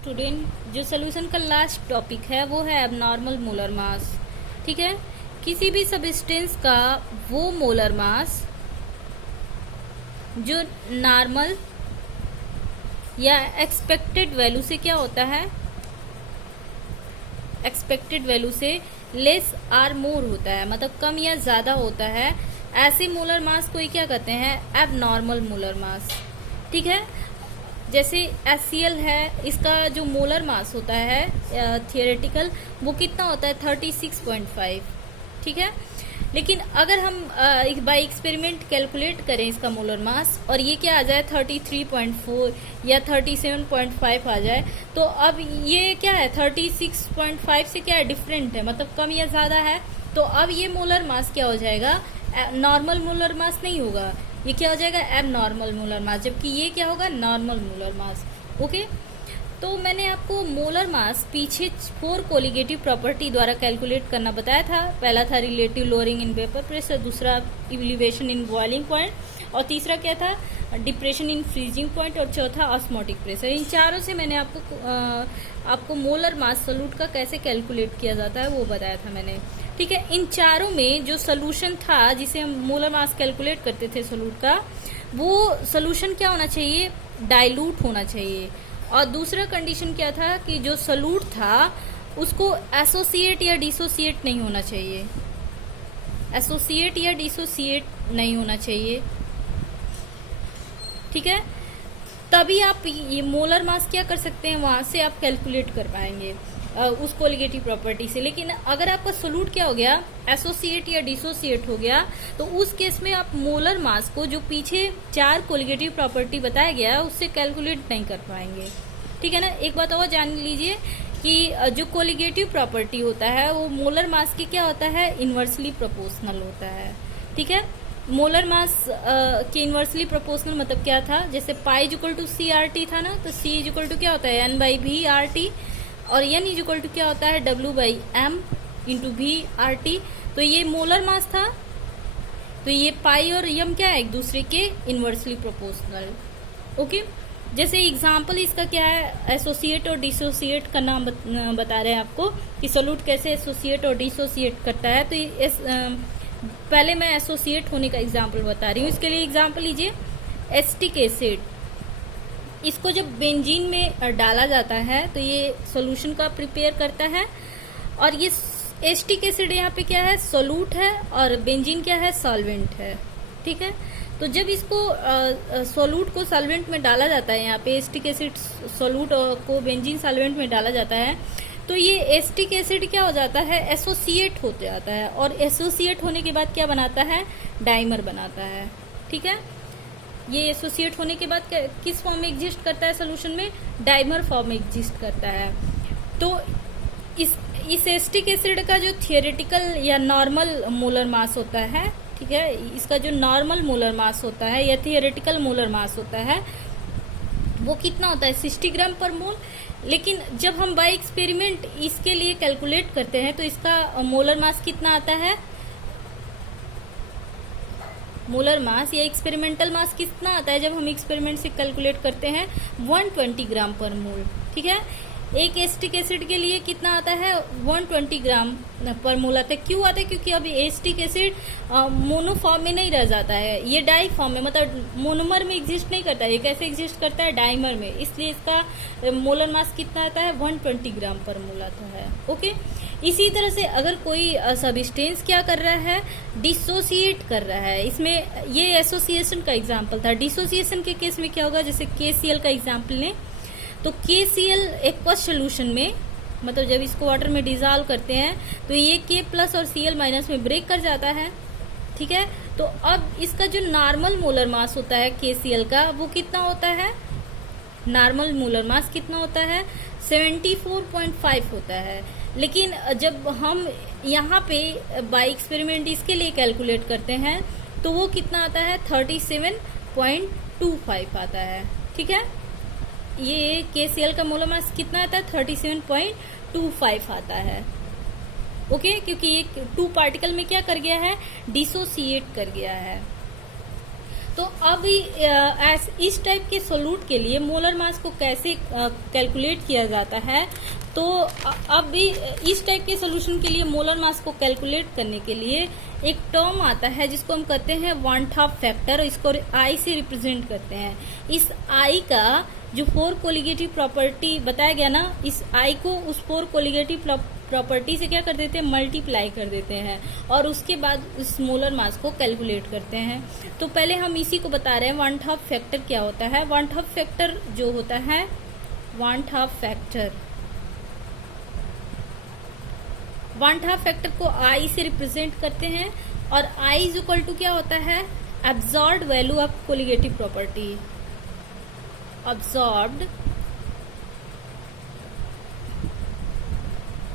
Student, जो solution का last topic है वो है एबनॉर्मल मोलर मास। ठीक है, किसी भी सबस्टेंस का वो मोलर मास जो नॉर्मल या एक्सपेक्टेड वैल्यू से क्या होता है, एक्सपेक्टेड वैल्यू से लेस आर मोर होता है, मतलब कम या ज्यादा होता है, ऐसे मोलर मास को ही क्या कहते हैं, एबनॉर्मल मोलर मास। ठीक है, जैसे HCl है, इसका जो मोलर मास होता है थियोरेटिकल वो कितना होता है 36.5। ठीक है, लेकिन अगर हम बाय एक्सपेरिमेंट कैलकुलेट करें इसका मोलर मास और ये क्या आ जाए 33.4 या 37.5 आ जाए, तो अब ये क्या है 36.5 से क्या है डिफरेंट है, मतलब कम या ज्यादा है, तो अब ये मोलर मास क्या हो जाएगा, नॉर्मल मोलर मास नहीं होगा, ये क्या हो जाएगा एबनॉर्मल मोलर मास, जबकि ये क्या होगा नॉर्मल मोलर मास। ओके, तो मैंने आपको मोलर मास पीछे 4 कोलिगेटिव प्रॉपर्टी द्वारा कैलकुलेट करना बताया था। पहला था relative lowering in vapour pressure, दूसरा इवैल्यूएशन इन बॉइलिंग पॉइंट, और तीसरा क्या था डिप्रेशन इन फ्रीजिंग पॉइंट, और चौथा ऑस्मोटिक प्रेशर। इन चारों से मैंने आपको मोलर मास सोल्यूट का कैसे कैलकुलेट किया जाता है वो बताया था मैंने। ठीक है, इन चारों में जो सोल्यूशन था जिसे हम मोलर मास कैलकुलेट करते थे सोल्यूट का, वो सोल्यूशन क्या होना चाहिए, डाइल्यूट होना चाहिए, और दूसरा कंडीशन क्या था कि जो सोल्यूट था उसको एसोसिएट या डिसोसिएट नहीं होना चाहिए, एसोसिएट या डिसोसिएट नहीं होना चाहिए। ठीक है, तभी आप ये मोलर मास क्या कर सकते हैं, वहां से आप कैलकुलेट कर पाएंगे उस कोलिगेटिव प्रॉपर्टी से। लेकिन अगर आपका सोल्यूट क्या हो गया एसोसिएट या डिसोसिएट हो गया, तो उस केस में आप मोलर मास को जो पीछे 4 कोलिगेटिव प्रॉपर्टी बताया गया उससे कैलकुलेट नहीं कर पाएंगे। ठीक है ना, एक बात और जान लीजिए कि जो कोलिगेटिव प्रॉपर्टी होता है वो मोलर मास की क्या होता है, इनवर्सली प्रोपोर्शनल होता है। ठीक है, मोलर मास के इनवर्सली प्रोपोर्शनल मतलब क्या था, जैसे pi equal to C R T था ना, तो सी इक्वल टू क्या होता है n by V R T, और एन इक्वल टू क्या होता है W by M into V R T. तो ये मोलर मास था, तो ये पाई और एम क्या है एक दूसरे के इनवर्सली प्रोपोर्शनल। ओके, जैसे एग्जाम्पल इसका क्या है, एसोसिएट और डिसोसिएट का नाम बता रहे हैं आपको कि सोल्यूट कैसे एसोसिएट और डिसोसिएट करता है। तो पहले मैं एसोसिएट होने का एग्जाम्पल बता रही हूँ। इसके लिए एग्जाम्पल लीजिए, एसिटिक एसिड, इसको जब बेंजीन में डाला जाता है तो ये सॉल्यूशन का प्रिपेयर करता है, और ये एसिटिक एसिड यहाँ पे क्या है सोल्यूट है, और बेंजीन क्या है सॉल्वेंट है। ठीक है, तो जब इसको सोल्यूट को सॉल्वेंट में डाला जाता है, यहाँ पे एसिटिक एसिड सोल्यूट को बेंजीन सॉल्वेंट में डाला जाता है, तो ये एसिटिक एसिड क्या हो जाता है एसोसिएट हो जाता है, और एसोसिएट होने के बाद क्या बनाता है डाइमर बनाता है। ठीक है, ये एसोसिएट होने के बाद किस फॉर्म में एग्जिस्ट करता है सोल्यूशन में, डाइमर फॉर्म में एग्जिस्ट करता है। तो इस एसिटिक एसिड का जो थियोरेटिकल या नॉर्मल मोलर मास होता है, ठीक है, इसका जो नॉर्मल मोलर मास होता है या थियोरेटिकल मोलर मास होता है वो कितना होता है 60 ग्राम पर मोल। लेकिन जब हम बाय एक्सपेरिमेंट इसके लिए कैलकुलेट करते हैं तो इसका मोलर मास कितना आता है, मोलर मास या एक्सपेरिमेंटल मास कितना आता है जब हम एक्सपेरिमेंट से कैलकुलेट करते हैं 120 ग्राम पर मोल। ठीक है, एक एसिटिक एसिड के लिए कितना आता है 120 ग्राम पर मोल आता है। क्यों आता है, क्योंकि अभी एसिटिक एसिड मोनो फॉर्म में नहीं रह जाता है, ये डाई फॉर्म में, मतलब मोनोमर में एग्जिस्ट नहीं करता है, ये कैसे एग्जिस्ट करता है डाइमर में, इसलिए इसका मोलर मास कितना आता है 120 ग्राम पर मोल आता है। ओके, इसी तरह से अगर कोई सबस्टेंस क्या कर रहा है डिसोसिएट कर रहा है, इसमें ये एसोसिएशन का एग्जाम्पल था। डिसोसिएशन के केस में क्या होगा, जैसे KCl का एग्जाम्पल लें, तो KCl एक्वस सोल्यूशन में, मतलब जब इसको वाटर में डिजॉल्व करते हैं तो ये K प्लस और Cl माइनस में ब्रेक कर जाता है। ठीक है, तो अब इसका जो नॉर्मल मोलर मास होता है KCl का वो कितना होता है, नॉर्मल मोलर मास कितना होता है 74.5 होता है। लेकिन जब हम यहाँ पे बाय एक्सपेरिमेंट इसके लिए कैलकुलेट करते हैं तो वो कितना आता है 37.25 आता है। ठीक है, ये KCl का मोलर मास कितना आता है 37.25 आता है। ओके, क्योंकि ये 2 पार्टिकल में क्या कर गया है डिसोसिएट कर गया है। तो तो अब इस टाइप के सोल्यूट के लिए मोलर मास को कैसे कैलकुलेट किया जाता है, तो अब भी इस टाइप के सॉल्यूशन के लिए मोलर मास को कैलकुलेट करने के लिए एक टर्म आता है जिसको हम कहते हैं 1/2 फैक्टर, इसको आई से रिप्रेजेंट करते हैं। इस आई का जो 4 कोलिगेटिव प्रॉपर्टी बताया गया ना, इस आई को उस 4 कोलिगेटिव प्रॉपर्टी से क्या कर देते हैं, मल्टीप्लाई कर देते हैं और उसके बाद उस मोलर मास को कैलकुलेट करते हैं। तो पहले हम इसी को बता रहे हैं 1/2 फैक्टर क्या होता है। 1/2 फैक्टर जो होता है 1/2 फैक्टर 1/2 फैक्टर को आई से रिप्रेजेंट करते हैं और आई इज इक्वल टू क्या होता है, absorbed value of colligative property.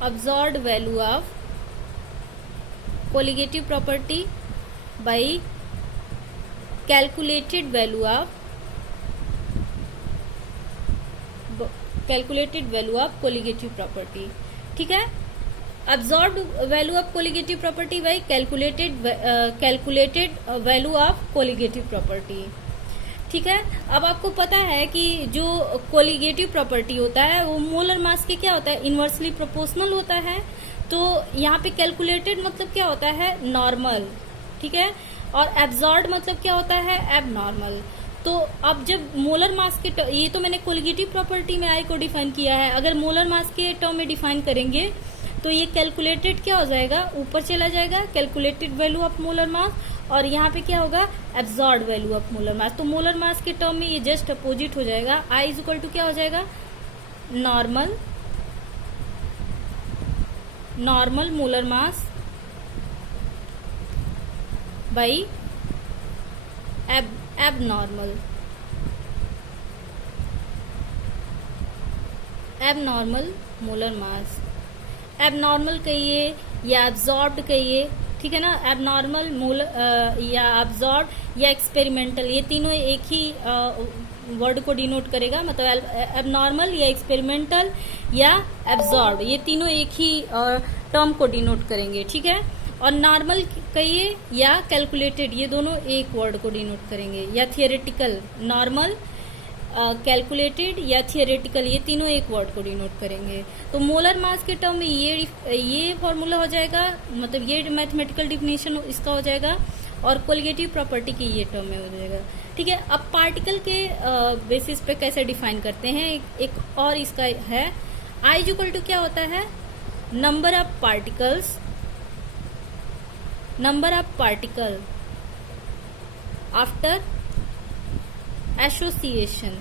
absorbed value of colligative property by calculated value of colligative property। ठीक है, absorbed value of colligative property by calculated value of colligative property। ठीक है, अब आपको पता है कि जो कोलिगेटिव प्रॉपर्टी होता है वो मोलर मास के क्या होता है, इनवर्सली प्रोपोर्शनल होता है। तो यहाँ पे कैलकुलेटेड मतलब क्या होता है, नॉर्मल। ठीक है, और एब्जॉर्ब्ड मतलब क्या होता है, एबनॉर्मल। तो अब जब मोलर मास के ये तो मैंने कोलिगेटिव प्रॉपर्टी में आई को डिफाइन किया है, अगर मोलर मास के टर्म में डिफाइन करेंगे तो ये कैलकुलेटेड क्या हो जाएगा, ऊपर चला जाएगा, calculated value of molar mass, और यहाँ पे क्या होगा, absorbed value of molar mass. तो मोलर मास के टर्म में ये जस्ट अपोजिट हो जाएगा, आई इज इक्वल टू क्या हो जाएगा, normal molar mass by abnormal molar mass. Abnormal कहिए या एब्जॉर्ब्ड कहिए, ठीक है ना, एबनॉर्मल या एब्जॉर्ब या एक्सपेरिमेंटल, ये तीनों एक ही वर्ड को डिनोट करेगा। मतलब एबनॉर्मल या एक्सपेरिमेंटल या एब्जॉर्ब, ये तीनों एक ही टर्म को डिनोट करेंगे। ठीक है, और नॉर्मल कहिए या कैलकुलेटेड, ये दोनों एक वर्ड को डिनोट करेंगे, या थियोरेटिकल, नॉर्मल, कैलकुलेटेड या थियोरेटिकल, ये तीनों एक वर्ड को डिनोट करेंगे। तो मोलर मास के टर्म में ये फॉर्मूला हो जाएगा, मतलब ये मैथमेटिकल डिफिनेशन इसका हो जाएगा, और कोलिगेटिव प्रॉपर्टी की ये टर्म में हो जाएगा। ठीक है, अब पार्टिकल के बेसिस पे कैसे डिफाइन करते हैं, एक और इसका है, आई इक्वल टू क्या होता है, number of particle after association.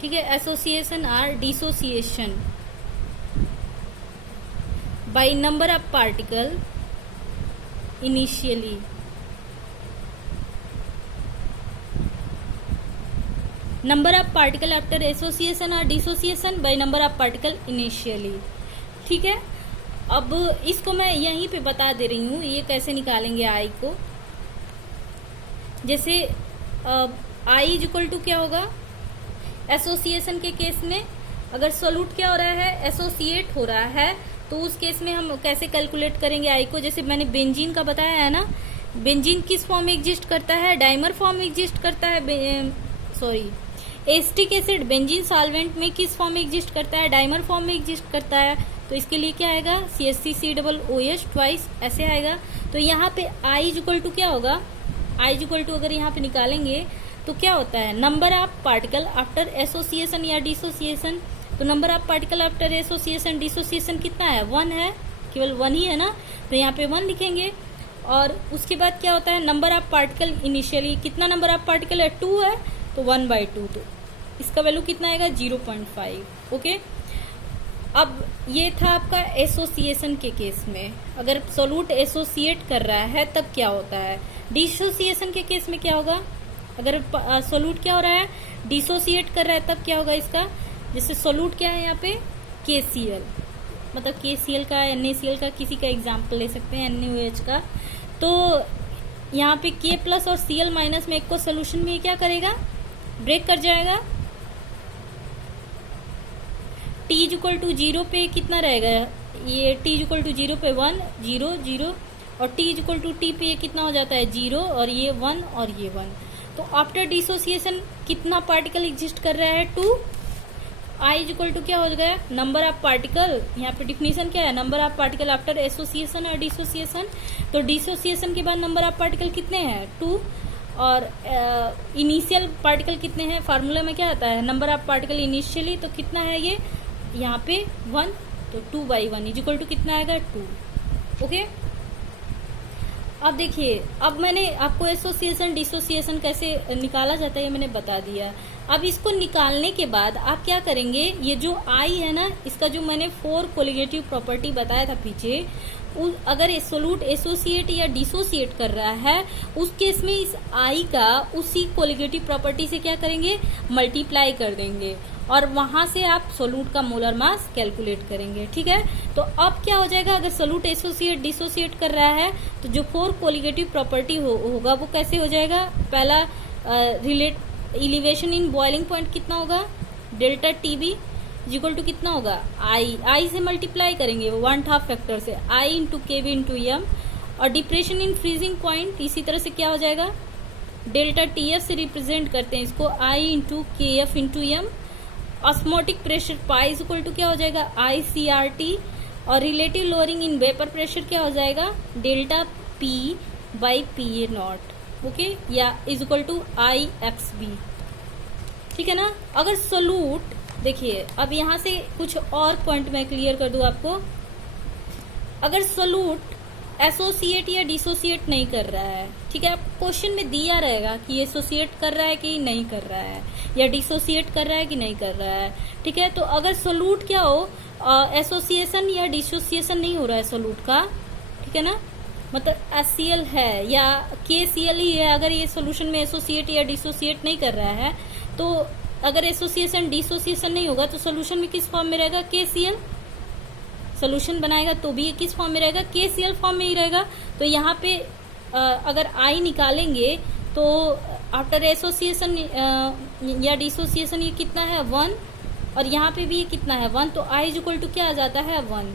ठीक है, एसोसिएशन और dissociation by number of particle initially. Number of particle after association और dissociation by number of particle initially. ठीक है, अब इसको मैं यहीं पे बता दे रही हूँ, ये कैसे निकालेंगे आई को। जैसे आई इज इक्वल टू क्या होगा, एसोसिएशन के केस में अगर सोल्यूट क्या हो रहा है, एसोसिएट हो रहा है, तो उस केस में हम कैसे कैलकुलेट करेंगे आई को। जैसे मैंने बेंजीन का बताया है ना, बेंजीन किस फॉर्म में एग्जिस्ट करता है, डाइमर फॉर्म में एग्जिस्ट करता है, एसिटिक एसिड बेंजीन सॉल्वेंट में किस फॉर्म में एग्जिस्ट करता है, डाइमर फॉर्म में एग्जिस्ट करता है। तो इसके लिए क्या आएगा, CH3COOH ट्वाइस, ऐसे आएगा। तो यहाँ पे आई इज इक्वल टू क्या होगा, आई इज इक्वल टू अगर यहाँ पे निकालेंगे तो क्या होता है, number of particle after association या डिसोसिएशन। तो number of particle after association dissociation कितना है, 1 है, केवल 1 ही है ना, तो यहाँ पे 1 लिखेंगे। और उसके बाद क्या होता है, नंबर ऑफ पार्टिकल इनिशियली, कितना नंबर ऑफ पार्टिकल है, 2 है, तो 1/2, तो इसका वैल्यू कितना आएगा, 0.5। ओके, अब ये था आपका एसोसिएशन के केस में, अगर सोल्यूट एसोसिएट कर रहा है तब क्या होता है। डिसोसिएशन के केस में क्या होगा, अगर सोल्यूट क्या हो रहा है, डिसोसिएट कर रहा है तब क्या होगा इसका। जैसे सोल्यूट क्या है यहाँ पे, KCl, मतलब KCl का, NaCl का, किसी का एग्जाम्पल ले सकते हैं, NaOH का। तो यहाँ पे K+ और Cl- में एक को सोल्यूशन में क्या करेगा, ब्रेक कर जाएगा। T = 0 पे कितना रहेगा, ये T = 0 पे 1 0 0, और T इक्वल टू टी पे ये कितना हो जाता है 0 और ये 1 और ये 1। तो आफ्टर डिसोसिएशन कितना पार्टिकल एग्जिस्ट कर रहा है 2। I इक्वल टू क्या हो गया नंबर ऑफ पार्टिकल, यहाँ पे डिफिनीशन क्या है number of particle after association और डिसोसिएशन। तो डिसोसिएशन के बाद नंबर ऑफ पार्टिकल कितने हैं 2 और इनिशियल पार्टिकल कितने हैं, फार्मूला में क्या आता है नंबर ऑफ पार्टिकल इनिशियली, तो कितना है ये यहाँ पे 1, तो 2/1 इज इक्वल टू कितना आएगा 2। ओके, अब देखिए अब मैंने आपको एसोसिएशन डिसोसिएशन कैसे निकाला जाता है ये मैंने बता दिया। अब इसको निकालने के बाद आप क्या करेंगे, ये जो आई है ना इसका जो मैंने 4 कोलिगेटिव प्रॉपर्टी बताया था पीछे, अगर सोलूट एसोसिएट या डिसोसिएट कर रहा है उस केस में इस आई का उसी कोलिगेटिव प्रॉपर्टी से क्या करेंगे मल्टीप्लाई कर देंगे और वहां से आप सोलूट का मोलर मास कैलकुलेट करेंगे। ठीक है, तो अब क्या हो जाएगा अगर सोलूट एसोसिएट डिसोसिएट कर रहा है तो जो 4 कोलिगेटिव प्रॉपर्टी होगा वो कैसे हो जाएगा, पहला एलिवेशन इन बॉइलिंग पॉइंट कितना होगा डेल्टा टीबी इक्वल टू कितना होगा आई से मल्टीप्लाई करेंगे 1/2 फैक्टर से I into KB into M, और डिप्रेशन इन फ्रीजिंग पॉइंट इसी तरह से क्या हो जाएगा डेल्टा टीएफ से रिप्रेजेंट करते हैं इसको I into K F into M. Osmotic pressure pi equal to क्या हो जाएगा ICRT, और relative lowering in vapour pressure क्या हो जाएगा delta P by PA naught. Okay, या इज इक्वल टू IXB। ठीक है ना, अगर सोलूट देखिए अब यहाँ से कुछ और पॉइंट मैं क्लियर कर दूं आपको, अगर सोलूट एसोसिएट या डिसोसिएट नहीं कर रहा है, ठीक है, क्वेश्चन में दिया रहेगा कि एसोसिएट कर रहा है कि नहीं कर रहा है या डिसोसिएट कर रहा है कि नहीं कर रहा है। ठीक है, तो अगर सोलूट क्या हो एसोसिएशन या डिसोसिएशन नहीं हो रहा है सोलूट का, ठीक है ना, मतलब HCl है या KCl ही है, अगर ये सोल्यूशन में एसोसिएट या डिसोसिएट नहीं कर रहा है तो अगर एसोसिएशन डिसोसिएशन नहीं होगा तो सोल्यूशन में किस फॉर्म में रहेगा KCl, सोल्यूशन बनाएगा तो भी किस फॉर्म में रहेगा KCl फॉर्म में ही रहेगा। तो यहाँ पे अगर I निकालेंगे तो आफ्टर एसोसिएशन या डिसोसिएशन ये कितना है 1, और यहाँ पे भी ये कितना है 1, तो I इक्वल टू क्या आ जाता है 1,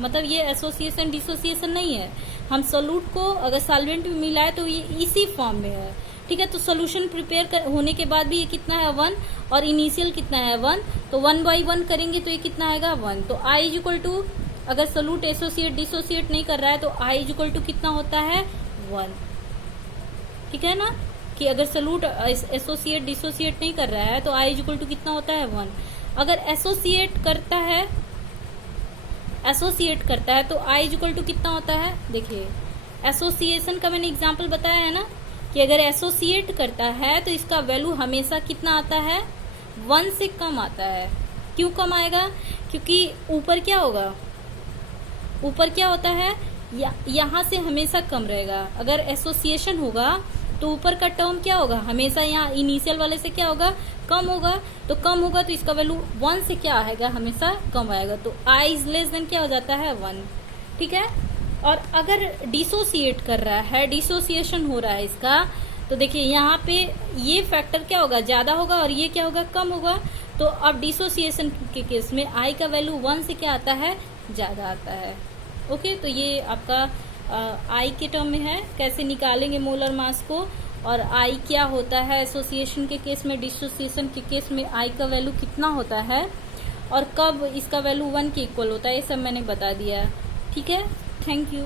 मतलब ये एसोसिएशन डिसोसिएशन नहीं है। हम सोलूट को अगर सॉल्वेंट में मिलाए तो ये इसी फॉर्म में है। ठीक है, तो सोल्यूशन प्रिपेयर होने के बाद भी ये कितना है 1 और इनिशियल कितना है 1, तो 1/1 करेंगे तो ये कितना आएगा 1। तो I इक्वल टू अगर सोलूट एसोसिएट डिसोसिएट नहीं कर रहा है तो I इक्वल टू कितना होता है 1। ठीक है ना, कि अगर सोलूट एसोसिएट डिसोसिएट नहीं कर रहा है तो I इक्वल टू कितना होता है 1। अगर एसोसिएट करता है तो I इक्वल टू कितना होता है, देखिए एसोसिएशन का मैंने एग्जाम्पल बताया है ना कि अगर एसोसिएट करता है तो इसका वैल्यू हमेशा कितना आता है 1 से कम आता है। क्यों कम आएगा, क्योंकि ऊपर क्या होगा, ऊपर क्या होता है यहाँ से हमेशा कम रहेगा। अगर एसोसिएशन होगा तो ऊपर का टर्म क्या होगा हमेशा यहाँ इनिशियल वाले से क्या होगा कम होगा, तो कम होगा तो इसका वैल्यू 1 से क्या आएगा हमेशा कम आएगा, तो I इज लेस देन क्या हो जाता है 1। ठीक है, और अगर डिसोसिएट कर रहा है डिसोसिएशन हो रहा है इसका, तो देखिए यहाँ पे ये फैक्टर क्या होगा ज्यादा होगा और ये क्या होगा कम होगा। तो अब डिसोसिएशन के केस में I का वैल्यू 1 से क्या आता है ज्यादा आता है। ओके, तो ये आपका I के टर्म में है, कैसे निकालेंगे मोलर मास को, और I क्या होता है एसोसिएशन के केस में, डिसोसिएशन के केस में I का वैल्यू कितना होता है और कब इसका वैल्यू 1 के इक्वल होता है, ये सब मैंने बता दिया। ठीक है, थैंक यू।